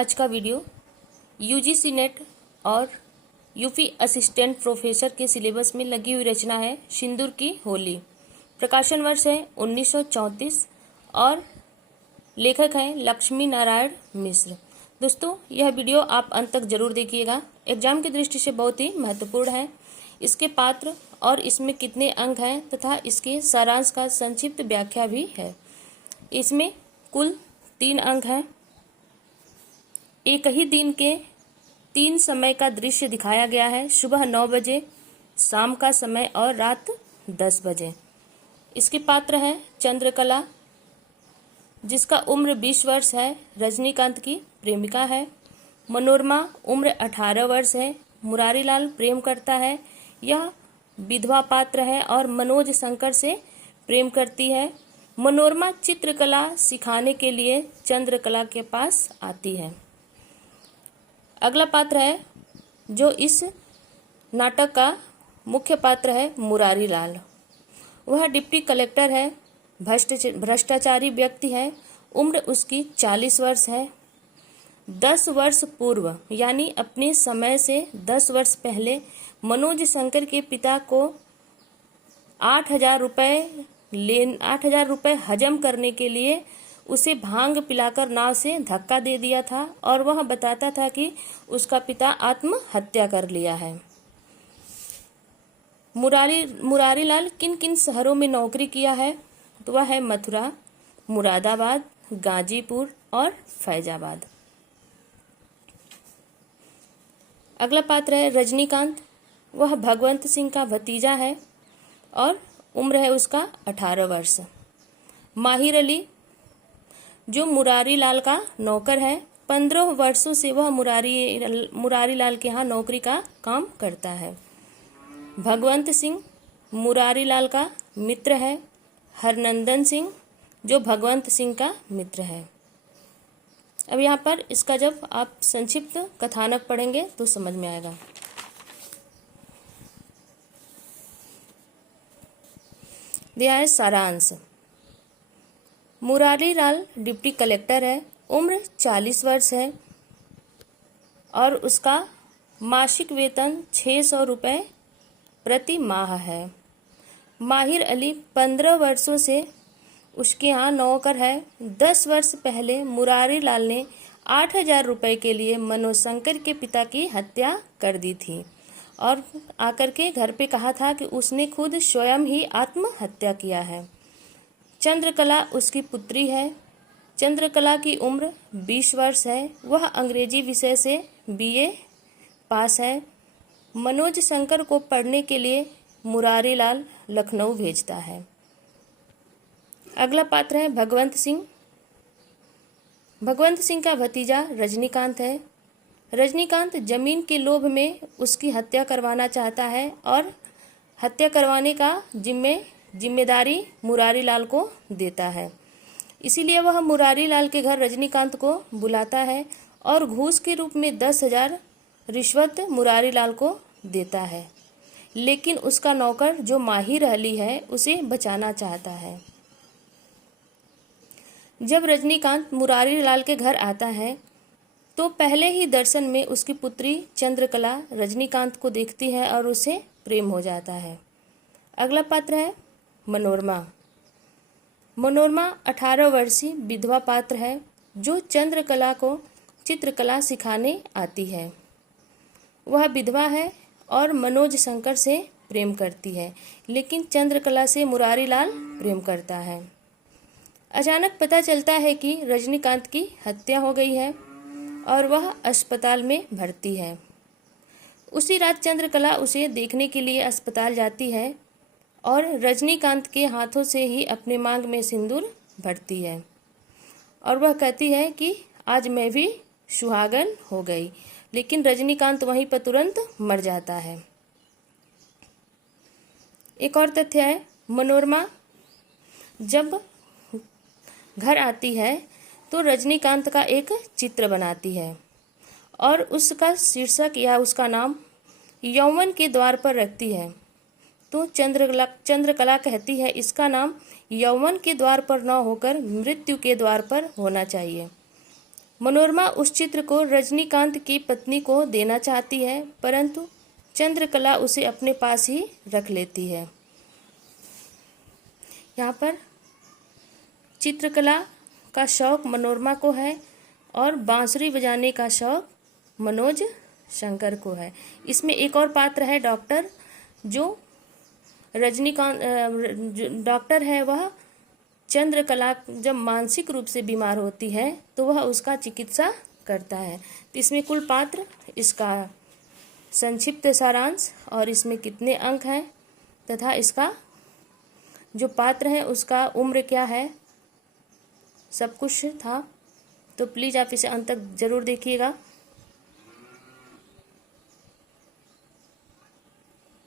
आज का video UGC net और यूपी असिस्टेंट प्रोफेसर के सिलेबस में लगी हुई रचना है सिंदूर की होली। प्रकाशन वर्ष है 1934 और लेखक हैं लक्ष्मी नारायण मिश्र। दोस्तों, यह वीडियो आप अंत तक जरूर देखिएगा, एग्जाम की दृष्टि से बहुत ही महत्वपूर्ण है। इसके पात्र और इसमें कितने अंक हैं तथा इसके सारांश का संक्षिप्त व्याख्या भी है। इसमें कुल 3 अंक हैं। एक ही दिन के 3 समय का दृश्य दिखाया गया है, सुबह 9 बजे, शाम का समय और रात 10 बजे। इसके पात्र हैं चंद्रकला, जिसका उम्र 20 वर्ष है, रजनीकांत की प्रेमिका है। मनोरमा उम्र 18 वर्ष है, मुरारीलाल प्रेम करता है, यह विधवा पात्र है और मनोज शंकर से प्रेम करती है। मनोरमा चित्रकला सिखाने के लिए चंद्रकला के पास आती है। अगला पात्र है जो इस नाटक का मुख्य पात्र है मुरारीलाल। वह डिप्टी कलेक्टर है, भ्रष्टाचारी व्यक्ति है, उम्र उसकी 40 वर्ष है। 10 वर्ष पूर्व यानी अपने समय से 10 वर्ष पहले मनोज शंकर के पिता को 8,000 रुपये हजम करने के लिए उसे भांग पिलाकर नाव से धक्का दे दिया था और वह बताता था कि उसका पिता आत्महत्या कर लिया है। मुरारीलाल किन किन शहरों में नौकरी किया है तो वह है मथुरा, मुरादाबाद, गाजीपुर और फैजाबाद। अगला पात्र है रजनीकांत। वह भगवंत सिंह का भतीजा है और उम्र है उसका 18 वर्ष। माहिर अली जो मुरारीलाल का नौकर है, 15 वर्षों से वह मुरारीलाल के यहाँ नौकरी का काम करता है। भगवंत सिंह मुरारीलाल का मित्र है। हरनंदन सिंह जो भगवंत सिंह का मित्र है। अब यहाँ पर इसका जब आप संक्षिप्त कथानक पढ़ेंगे तो समझ में आएगा। दिया है सारांश। मुरारीलाल डिप्टी कलेक्टर है, उम्र 40 वर्ष है और उसका मासिक वेतन 600 रुपये प्रति माह है। माहिर अली 15 वर्षों से उसके यहाँ नौकर है। 10 वर्ष पहले मुरारीलाल ने 8,000 रुपये के लिए मनोज शंकर के पिता की हत्या कर दी थी और आकर के घर पे कहा था कि उसने खुद स्वयं ही आत्महत्या किया है। चंद्रकला उसकी पुत्री है। चंद्रकला की उम्र 20 वर्ष है। वह अंग्रेजी विषय से BA पास है। मनोज शंकर को पढ़ने के लिए मुरारीलाल लखनऊ भेजता है। अगला पात्र है भगवंत सिंह। भगवंत सिंह का भतीजा रजनीकांत है। रजनीकांत जमीन के लोभ में उसकी हत्या करवाना चाहता है और हत्या करवाने का जिम्मेदारी मुरारीलाल को देता है। इसीलिए वह मुरारीलाल के घर रजनीकांत को बुलाता है और घूस के रूप में 10,000 रिश्वत मुरारीलाल को देता है, लेकिन उसका नौकर जो माहिर अली है उसे बचाना चाहता है। जब रजनीकांत मुरारीलाल के घर आता है तो पहले ही दर्शन में उसकी पुत्री चंद्रकला रजनीकांत को देखती है और उसे प्रेम हो जाता है। अगला पात्र है मनोरमा। मनोरमा 18 वर्षीय विधवा पात्र है जो चंद्रकला को चित्रकला सिखाने आती है। वह विधवा है और मनोज शंकर से प्रेम करती है, लेकिन चंद्रकला से मुरारीलाल प्रेम करता है। अचानक पता चलता है कि रजनीकांत की हत्या हो गई है और वह अस्पताल में भर्ती है। उसी रात चंद्रकला उसे देखने के लिए अस्पताल जाती है और रजनीकांत के हाथों से ही अपने मांग में सिंदूर भरती है और वह कहती है कि आज मैं भी सुहागन हो गई, लेकिन रजनीकांत वहीं पर तुरंत मर जाता है। एक और तथ्य है, मनोरमा जब घर आती है तो रजनीकांत का एक चित्र बनाती है और उसका शीर्षक या उसका नाम यौवन के द्वार पर रखती है। तो चंद्रकला कहती है इसका नाम यौवन के द्वार पर न होकर मृत्यु के द्वार पर होना चाहिए। मनोरमा उस चित्र को रजनीकांत की पत्नी को देना चाहती है, परंतु चंद्रकला उसे अपने पास ही रख लेती है। यहाँ पर चित्रकला का शौक मनोरमा को है और बांसुरी बजाने का शौक मनोज शंकर को है। इसमें एक और पात्र है डॉक्टर, जो रजनीकांत डॉक्टर है, वह चंद्रकला जब मानसिक रूप से बीमार होती है तो वह उसका चिकित्सा करता है। तो इसमें कुल पात्र, इसका संक्षिप्त सारांश और इसमें कितने अंक हैं तथा इसका जो पात्र है उसका उम्र क्या है, सब कुछ था। तो प्लीज़ आप इसे अंत तक ज़रूर देखिएगा।